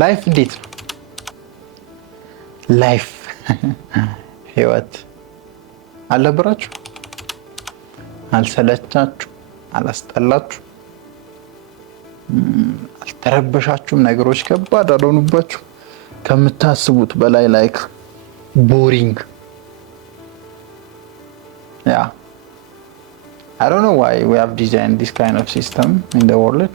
ላይፍ እንዴት ነው? ላይፍ ህይወት አልነበራችሁ? አልሰለቻችሁ? አላስጠላችሁ? አልተረበሻችሁም? ነገሮች ከባድ አልሆኑባችሁ? ከምታስቡት በላይ ላይክ ቦሪንግ? Yeah. I don't know why we have designed this kind of system in the world.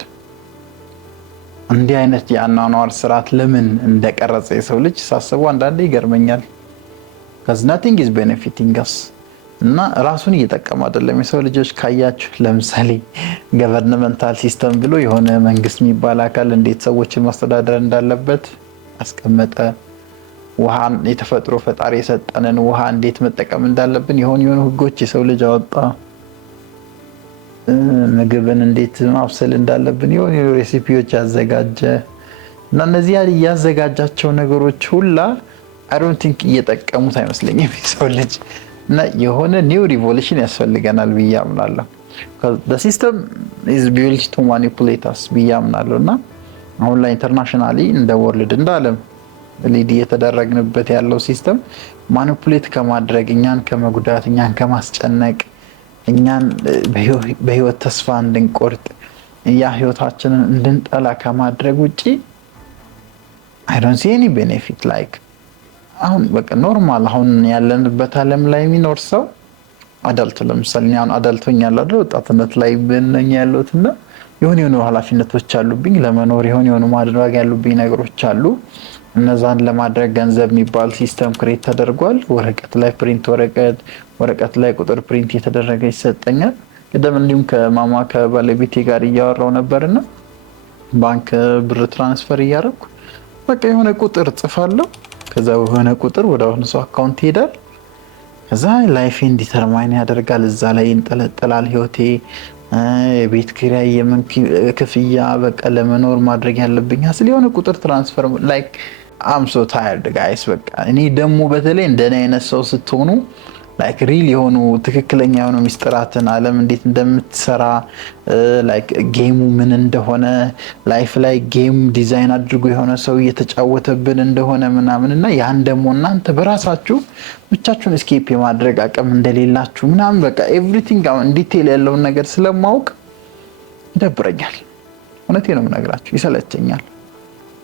እንዲህ አይነት የአኗኗር ስርዓት ለምን እንደቀረጸ የሰው ልጅ ሳስበው አንዳንዴ ይገርመኛል። because nothing is benefiting us እና ራሱን እየጠቀመ አይደለም። የሰው ልጆች ካያችሁ ለምሳሌ ገቨርንመንታል ሲስተም ብሎ የሆነ መንግስት የሚባል አካል እንዴት ሰዎችን ማስተዳደር እንዳለበት አስቀመጠ። ውሃን የተፈጥሮ ፈጣሪ የሰጠንን ውሃ እንዴት መጠቀም እንዳለብን የሆኑ ህጎች የሰው ልጅ አወጣ። ምግብን እንዴት ማብሰል እንዳለብን የሆኑ ሬሲፒዎች ያዘጋጀ እና እነዚህ ያዘጋጃቸው ነገሮች ሁላ I don't think እየጠቀሙት አይመስለኝም የሰው ልጅ እና የሆነ ኒው ሪቮሉሽን ያስፈልገናል ብዬ አምናለሁ። the system is built to manipulate us ብዬ አምናለሁ እና አሁን ላይ ኢንተርናሽናሊ እንደ ወርልድ እንዳለም ሊድ እየተደረግንበት ያለው ሲስተም ማኒፑሌት ከማድረግ እኛን ከመጉዳት እኛን ከማስጨነቅ እኛን በህይወት ተስፋ እንድንቆርጥ ያ ህይወታችንን እንድንጠላ ከማድረግ ውጪ I don't see any benefit like አሁን በቃ ኖርማል አሁን ያለንበት ዓለም ላይ የሚኖር ሰው አዳልት ለምሳሌ አሁን አዳልቶኛል አይደል ወጣትነት ላይ ብንኛ ያለውትና የሆነ ኃላፊነቶች አሉብኝ ለመኖር የሆነ ማድረግ ያሉብኝ ነገሮች አሉ። እነዛን ለማድረግ ገንዘብ የሚባል ሲስተም ክሬት ተደርጓል። ወረቀት ላይ ፕሪንት ወረቀት ላይ ቁጥር ፕሪንት የተደረገ ይሰጠኛል። ቀደም እንዲሁም ከማማ ከባለቤቴ ጋር እያወራው ነበርና ባንክ ብር ትራንስፈር እያደረኩ በቃ የሆነ ቁጥር ጽፋለሁ። ከዛ የሆነ ቁጥር ወደ አሁን ሰው አካውንት ይሄዳል። ከዛ ላይፌን ዲተርማይን ያደርጋል። እዛ ላይ እንጠለጠላል ህይወቴ የቤት ኪራይ የምን ክፍያ በቃ ለመኖር ማድረግ ያለብኝ አስል የሆነ ቁጥር ትራንስፈር ላይክ I'm so tired guys በቃ እኔ ደግሞ በተለይ እንደኔ አይነት ሰው ስትሆኑ ላይክ ሪል የሆኑ ትክክለኛ የሆኑ ሚስጥራትን ዓለም እንዴት እንደምትሰራ ላይክ ጌሙ ምን እንደሆነ ላይፍ ላይ ጌም ዲዛይን አድርጎ የሆነ ሰው እየተጫወተብን እንደሆነ ምናምንና ያን ደግሞ እናንተ በራሳችሁ ብቻችሁን እስኬፕ የማድረግ አቅም እንደሌላችሁ ምናምን በቃ ኤቭሪቲንግ አሁን ዲቴል ያለውን ነገር ስለማውቅ ይደብረኛል። እውነቴን ነው የምነግራችሁ። ይሰለቸኛል፣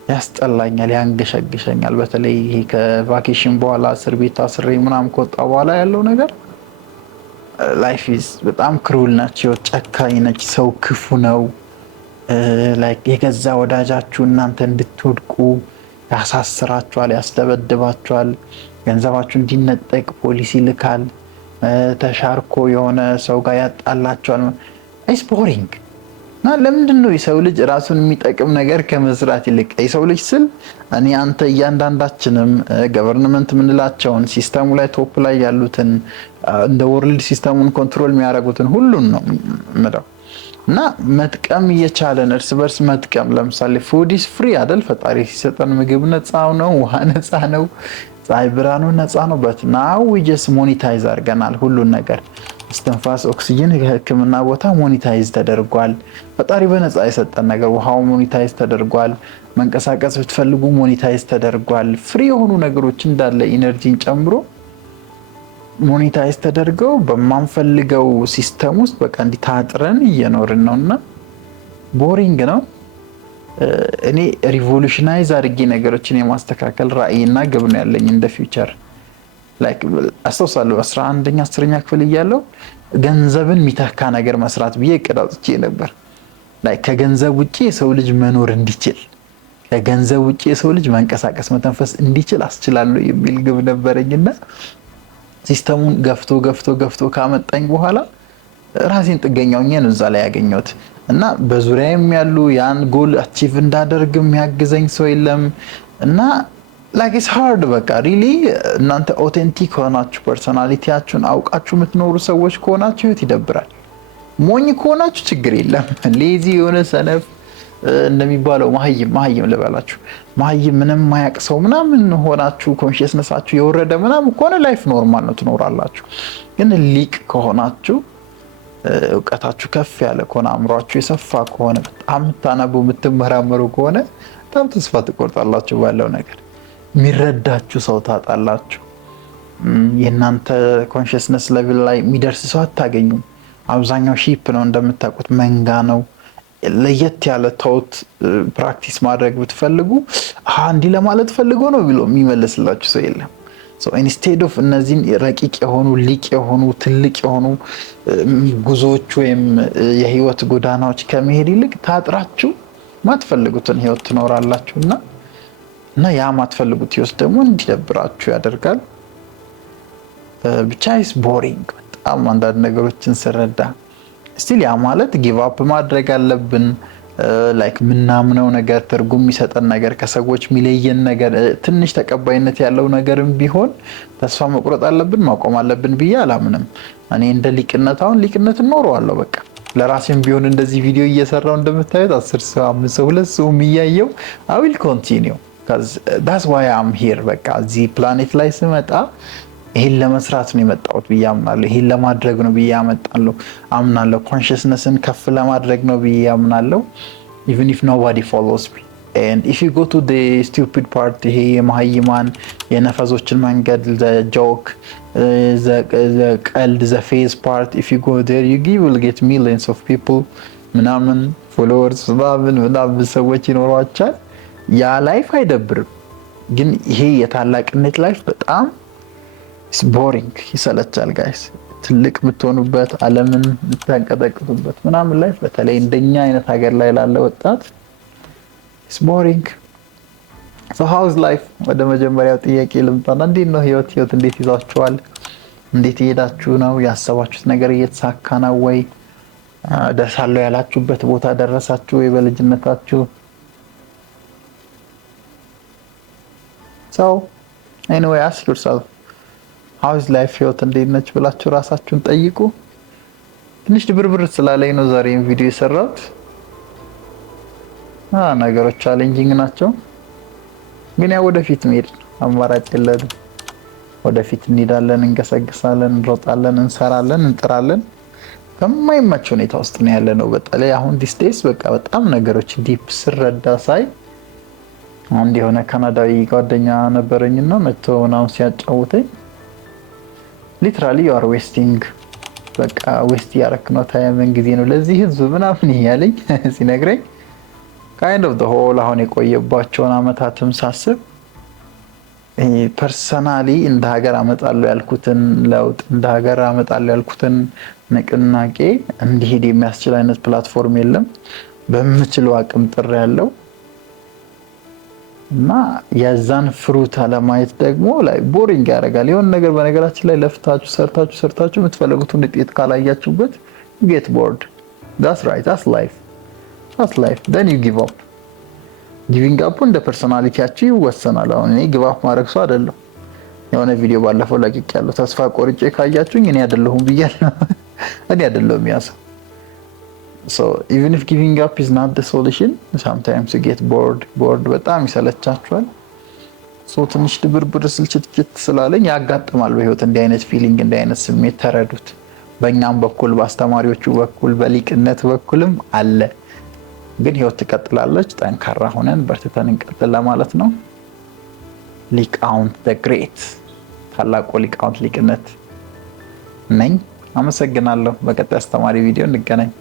ያስጠላኛል፣ ያንገሸግሸኛል። በተለይ ይሄ ከቫኬሽን በኋላ እስር ቤት አስሬ ምናምን ከወጣ በኋላ ያለው ነገር ላይፍ ኢዝ በጣም ክሩል ነች፣ ጨካኝ ነች፣ ሰው ክፉ ነው። ላይክ የገዛ ወዳጃችሁ እናንተ እንድትወድቁ ያሳስራችኋል፣ ያስደበድባችኋል፣ ገንዘባችሁ እንዲነጠቅ ፖሊስ ይልካል፣ ተሻርኮ የሆነ ሰው ጋር ያጣላችኋል። ኢትስ ቦሪንግ እና ለምንድን ነው የሰው ልጅ ራሱን የሚጠቅም ነገር ከመስራት ይልቅ የሰው ልጅ ስል እኔ አንተ እያንዳንዳችንም ገቨርንመንት ምንላቸውን ሲስተሙ ላይ ቶፕ ላይ ያሉትን እንደ ወርልድ ሲስተሙን ኮንትሮል የሚያደርጉትን ሁሉን ነው ምለው እና መጥቀም እየቻለን እርስ በርስ መጥቀም። ለምሳሌ ፉድ ኢዝ ፍሪ አይደል? ፈጣሪ ሲሰጠን ምግብ ነፃ ነው፣ ውሃ ነፃ ነው፣ ፀሐይ ብርሃኑ ነፃ ነው። በት ናው ዊ ጀስት ሞኔታይዝ አድርገናል ሁሉን ነገር። እስትንፋስ ኦክሲጅን የህክምና ቦታ ሞኔታይዝ ተደርጓል። ፈጣሪ በነፃ የሰጠን ነገር ውሃው ሞኔታይዝ ተደርጓል። መንቀሳቀስ ብትፈልጉ ሞኔታይዝ ተደርጓል። ፍሪ የሆኑ ነገሮች እንዳለ ኢነርጂን ጨምሮ ሞኔታይዝ ተደርገው በማንፈልገው ሲስተም ውስጥ በቃ እንዲታጥረን እየኖርን ነውና ቦሪንግ ነው። እኔ ሪቮሉሽናይዝ አድርጌ ነገሮችን የማስተካከል ራዕይና ግብ ነው ያለኝ እንደ ፊውቸር። ላይክ አስተውሳለሁ 11ኛ 10ኛ ክፍል እያለሁ ገንዘብን የሚተካ ነገር መስራት ብዬ እቅድ አውጥቼ ነበር። ላይክ ከገንዘብ ውጪ የሰው ልጅ መኖር እንዲችል፣ ከገንዘብ ውጪ የሰው ልጅ መንቀሳቀስ መተንፈስ እንዲችል አስችላለሁ የሚል ግብ ነበረኝና ሲስተሙን ገፍቶ ካመጣኝ በኋላ ራሴን ጥገኛው ነኝ እዛ ላይ ያገኘሁት እና በዙሪያዬም ያሉ ያን ጎል አቺቭ እንዳደርግ የሚያግዘኝ ሰው የለም እና like it's hard በቃ ሪሊ እናንተ ኦቴንቲክ ሆናችሁ ፐርሶናሊቲያችሁን አውቃችሁ የምትኖሩ ሰዎች ከሆናችሁ ህይወት ይደብራል። ሞኝ ከሆናችሁ ችግር የለም። ሌዚ የሆነ ሰነፍ እንደሚባለው መሀይም ልበላችሁ መሀይም ምንም ማያቅ ሰው ምናምን ሆናችሁ ኮንሺየስነሳችሁ የወረደ ምናምን ከሆነ ላይፍ ኖርማል ነው ትኖራላችሁ። ግን ሊቅ ከሆናችሁ እውቀታችሁ ከፍ ያለ ከሆነ አእምሯችሁ የሰፋ ከሆነ በጣም የምታነቡ የምትመራመሩ ከሆነ በጣም ተስፋ ትቆርጣላችሁ ባለው ነገር። የሚረዳችሁ ሰው ታጣላችሁ። የእናንተ ኮንሽስነስ ሌቭል ላይ የሚደርስ ሰው አታገኙም። አብዛኛው ሺፕ ነው እንደምታውቁት፣ መንጋ ነው። ለየት ያለ ተውት ፕራክቲስ ማድረግ ብትፈልጉ እንዲህ ለማለት ፈልጎ ነው ብሎ የሚመልስላችሁ ሰው የለም። ኢንስቴድ ኦፍ እነዚህን ረቂቅ የሆኑ ሊቅ የሆኑ ትልቅ የሆኑ ጉዞዎች ወይም የህይወት ጎዳናዎች ከመሄድ ይልቅ ታጥራችሁ ማትፈልጉትን ህይወት ትኖራላችሁ እና ያ ማትፈልጉት ህይወት ደግሞ እንዲደብራችሁ ያደርጋል። ብቻ ኢስ ቦሪንግ በጣም አንዳንድ ነገሮችን ስረዳ ስቲል ያ ማለት ጊቭ አፕ ማድረግ አለብን። ላይክ ምናምነው ነገር ትርጉም የሚሰጠን ነገር ከሰዎች የሚለየን ነገር ትንሽ ተቀባይነት ያለው ነገርም ቢሆን ተስፋ መቁረጥ አለብን ማቆም አለብን ብዬ አላምንም። እኔ እንደ ሊቅነት አሁን ሊቅነት እኖረዋለሁ በቃ ለራሴም ቢሆን እንደዚህ ቪዲዮ እየሰራው እንደምታዩት 10 ሰው 5 ሰው 2 ሰው የሚያየው I will continue because that's why I'm here። በቃ እዚህ ፕላኔት ላይ ስመጣ ይሄን ለመስራት ነው የመጣሁት ብዬ አምናለሁ። ይሄን ለማድረግ ነው ብዬ አምናለሁ። ኮንሽስነስን ከፍ ለማድረግ ነው ብዬ አምናለሁ። even if nobody follows me and if you go to the stupid part ይሄ የማህይማን የነፈዞችን መንገድ the joke the ቀልድ the phase part if you go there you will get millions of people ምናምን followers ምናምን ሰዎች ይኖሯቸዋል። ያ ላይፍ አይደብርም። ግን ይሄ የታላቅነት ላይፍ በጣም ቦሪንግ ይሰለቻል ጋይስ። ትልቅ የምትሆኑበት ዓለምን የምታንቀጠቅጡበት ምናምን ላይፍ በተለይ እንደኛ አይነት ሀገር ላይ ላለ ወጣት ኢትስ ቦሪንግ። ሶ ሃው ኢዝ ላይፍ? ወደ መጀመሪያው ጥያቄ ልምጣና እንዴት ነው ህይወት እንዴት ይዟችኋል? እንዴት እየሄዳችሁ ነው? ያሰባችሁት ነገር እየተሳካ ነው ወይ? ደርሳለሁ ያላችሁበት ቦታ ደረሳችሁ ወይ በልጅነታችሁ? So anyway ask yourself how is life? ህይወት እንዴት ነች ብላችሁ ራሳችሁን ጠይቁ። ትንሽ ድብርብር ስላለኝ ነው ዛሬም ቪዲዮ የሰራሁት። ነገሮች ቻሌንጂንግ ናቸው፣ ግን ያው ወደፊት መሄድ አማራጭ የለንም። ወደፊት እንሄዳለን፣ እንገሰግሳለን፣ እንሮጣለን፣ እንሰራለን፣ እንጥራለን። ከማይመች ሁኔታ ውስጥ ነው ያለነው። በተለይ አሁን ዲስ ዴይስ በቃ በጣም ነገሮች ዲፕ ስረዳ ሳይ አንድ የሆነ ካናዳዊ ጓደኛ ነበረኝና መጥቶ ምናምን ሲያጫውተኝ ሊትራሊ you are wasting በቃ ዌስት ያረክ ነው ታይምን ጊዜ ነው ለዚህ ህዝብ ምናምን ይያለኝ ሲነግረኝ kind of the whole አሁን የቆየባቸውን አመታትም ሳስብ ፐርሰናሊ እንደ ሀገር አመጣለሁ ያልኩትን ለውጥ እንደ ሀገር አመጣለሁ ያልኩትን ንቅናቄ እንዲሄድ የሚያስችል አይነት ፕላትፎርም የለም። በምችለው አቅም ጥሪ ያለው እና የዛን ፍሩት አለማየት ደግሞ ላይ ቦሪንግ ያደርጋል። የሆነ ነገር በነገራችን ላይ ለፍታችሁ ሰርታችሁ የምትፈልጉትን ውጤት ካላያችሁበት you get bored. That's right, that's life. Then you give up. Giving up እንደ ፐርሰናሊቲያችሁ ይወሰናል። አሁን እኔ ጊቭ አፕ ማድረግ ሰው አይደለም። የሆነ ቪዲዮ ባለፈው ለቅቄያለሁ። ተስፋ ቆርጬ ካያችሁኝ እኔ አይደለሁም ብያለሁ። እኔ አይደለሁም ያ ሰው። So even if giving up is not the solution, sometimes you get bored በጣም ይሰለቻችኋል። ሶ ትንሽ ድብርብር ስልችት ስላለኝ ያጋጥማል በህይወት እንዲህ አይነት ፊሊንግ እንዲህ አይነት ስሜት ተረዱት። በእኛም በኩል በአስተማሪዎቹ በኩል በሊቅነት በኩልም አለ። ግን ህይወት ትቀጥላለች። ጠንካራ ሆነን በርትተን እንቀጥል ለማለት ነው። ሊቃውንት the great ታላቁ ሊቃውንት ሊቅነት ነኝ። አመሰግናለሁ። በቀጣይ አስተማሪ ቪዲዮ እንገናኝ።